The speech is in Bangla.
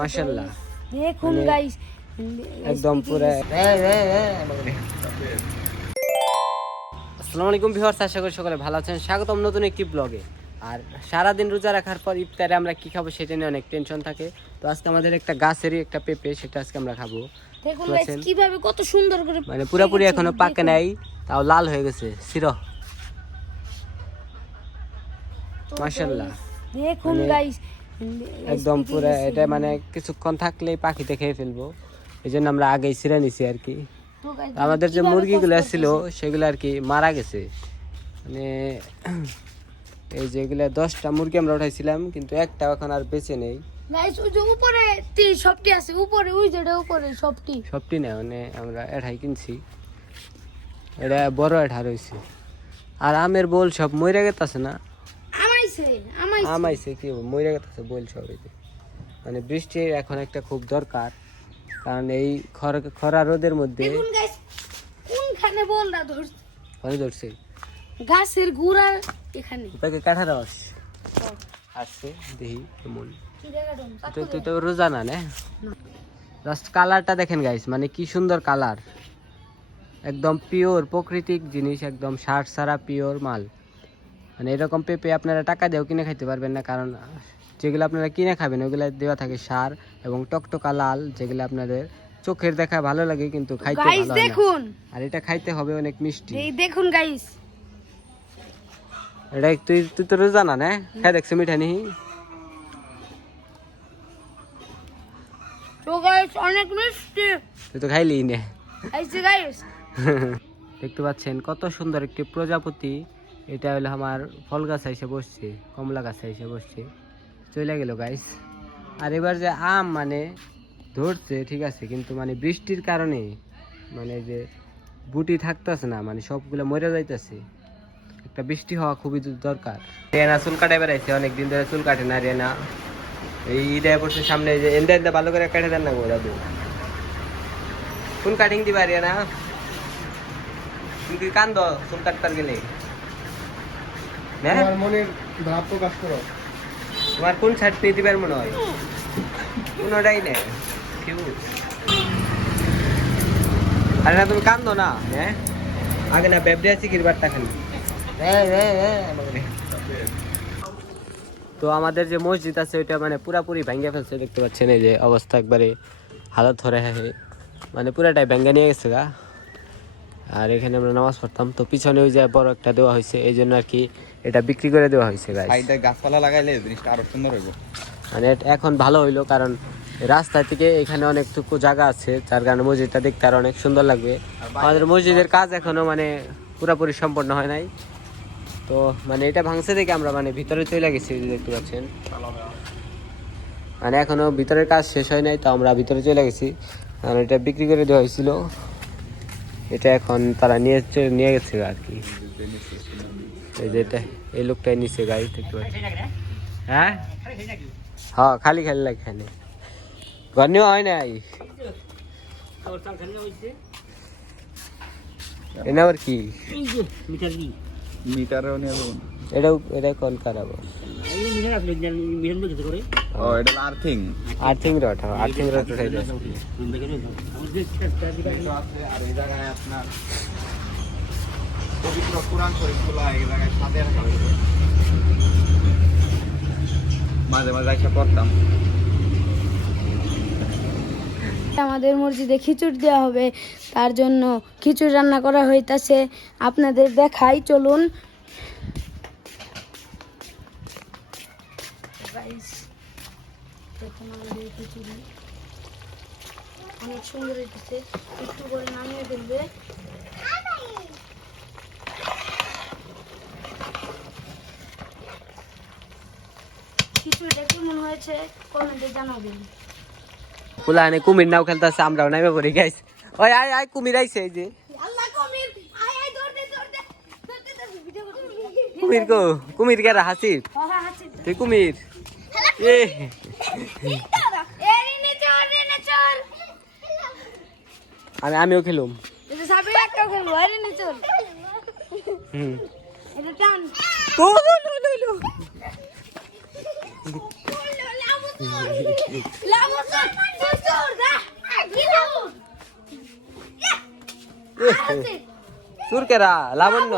মাশাআল্লাহ দেখুন গাইস একদম পুরো। আসসালামু আলাইকুম ভিউয়ার্স, আশা করি সকলে ভালো আছেন। স্বাগতম নতুন একটি ব্লগে। আর সারাদিন রোজা রাখার পর ইফতারে আমরা কি খাবো সেটা নিয়ে অনেক টেনশন থাকে। তো আজকে আমাদের একটা গাছেরই একটা পেঁপে, সেটা আজকে আমরা খাবো। দেখুন গাইস কিভাবে কত সুন্দর করে মানে পুরোপুরি এখনো পাকে নাই, তাও লাল হয়ে গেছে শির। মাশাআল্লাহ দেখুন গাইস একদম পুরো। এটা মানে কিছুক্ষণ থাকলেই পাখিতে খেয়ে ফেলবো, এই জন্য আমরা আগেই ছিঁড়ে নিছি আর কি। আমাদের যে মুরগিগুলো ছিল সেগুলো আর কি মারা গেছে। মানে এই যেগুলা 10টা মুরগি আমরা উঠাইছিলাম, কিন্তু একটা এখন আর বেঁচে নেই। গাইস ওই যে উপরে সবটি আছে, উপরে ওই যেটা উপরে সবটি না, মানে আমরা এঠাই কিনছি, এটা বড় এঠা রয়েছে। আর আমের বোল সব মরে গেছে না, আমাইছে কি মরে গেছে বোল সব। এই যে মানে বৃষ্টির এখন একটা খুব দরকার, কারণ এই খরা রোদের মধ্যে দেখুন গাইস কোনখানে বোলটা ধরছে গাছের গুড়া এখানে তাকে কাঠার আওয়াজ আসছে। দেখি কেমন, তুই তো রোজা না না। জাস্ট কালারটা দেখেন গাইস, মানে কি সুন্দর কালার, একদম পিওর প্রাকৃতিক জিনিস, একদম সার ছাড়া পিওর মাল। মানে এরকম পেঁপে আপনারা টাকা দিয়েও কিনে খাইতে পারবেন না, কারণ যেগুলো আপনারা কিনে খাবেন ওগুলো দেওয়া থাকে সার এবং টকটকা লাল, যেগুলো আপনাদের চোখের দেখা ভালো লাগে কিন্তু খাইতে ভালো হয় না। আর এটা খাইতে হবে অনেক মিষ্টি। এই দেখুন গাইস, এটা তুই তো রোজা না না, খাই দেখছো মিঠা নি তো গাইস অনেক মিষ্টি, তুই তো খাইলি না। খাইছি গাইস। দেখতে পাচ্ছেন কত সুন্দর একটি প্রজাপতি। এটা হলো আমার ফল গাছে এসে বসছে, কমলা গাছে এসে বসছে, চলে গেল গাইস। আর এবার যে আম মানে ধরছে ঠিক আছে, কিন্তু মানে বৃষ্টির কারণে মানে যে বুটি থাকতেছে না, মানে সবগুলো মরে যাইতেছে। একটা বৃষ্টি হওয়া খুবই দরকার। রেনা চুল কাটাই বেড়াইছে, অনেকদিন ধরে চুল কাটে না রেনা। এই ঈদে পড়ছে সামনে, যে এন্দা ভালো করে কাটে দেন না গো দাদু। কোন কাটিং দিবা রেনা? তুমি কি কান্দ চুল কাটতে গেলে? তোমার মনের ভাব প্রকাশ করো। তোমার কোন শার্ট নিয়ে দিবার মনে হয়? কোনোটাই নেই। আরে না তুমি কান্দো না, হ্যাঁ আগে না ব্যবসা শিখির বার্তা খালি। তো আমাদের যে মসজিদ আছে ওইটা মানে পুরাপুরি ভেঙে ফেলছে, দেখতে পাচ্ছেন এই যে অবস্থা, একবারে হালত ধরে মানে পুরাটাই ভেঙে নিয়ে গেছে গা। আর এখানে আমরা নামাজ পড়তাম, তো পিছনে ওই যে বড় একটা দেওয়া হয়েছে, এই জন্য আর কি এটা বিক্রি করে দেওয়া হয়েছে। গাছপালা লাগাইলে জিনিসটা আরো সুন্দর হইব। মানে এখন ভালো হইলো, কারণ রাস্তা থেকে এখানে অনেকটুকু জায়গা আছে, যার কারণে মসজিদটা দেখতে আর অনেক সুন্দর লাগবে। আমাদের মসজিদের কাজ এখনো মানে পুরোপুরি সম্পন্ন হয় নাই, তো মানে এটা ভাঙছে দেখে আমরা মানে ভিতরে চলে গেছি, দেখতে পাচ্ছেন। মানে এখনো ভিতরের কাজ শেষ হয় নাই, তো আমরা ভিতরে চলে গেছি, কারণ এটা বিক্রি করে দেওয়া হয়েছিল। এটা এখন তারা নিয়ে গেছে আর কি। এই যে এটা এই লোকটাই নিচে গাড়ি, দেখতে পাচ্ছি। হ্যাঁ হ্যাঁ খালি খালি লাগে এখানে, ঘর নেওয়া হয় নাই। এটা আবার কি? এটা কোন কারাবো? আর্থিং রড উঠাই দেয়। পবিত্র কোরআন শরীফগুলো এই জায়গায় সাথে রাখা হয়েছে, মাঝে মাঝে এসে পড়তাম। আমাদের মসজিদে খিচুড়ি দেওয়া হবে, তার জন্য খিচুড়ি রান্না করা হইতাছে, আপনাদের দেখাই চলুন। খিচুড়ি অনেক সুন্দর হইতেছে, একটু করে নামিয়ে ফেলবে। খিচুড়িটা কেমন হয়েছে কমেন্টে জানাবেন। ফুলানে কুমির নাও খেলতেছে, আমরাও নামে পড়ি গাইস। ওই আয় আয় কুমির আইছে, এই যে কুমির গো, কুমির কে হাসিব তুই কুমির। আমিও খেলুম। সুর কেরা লাবণ্য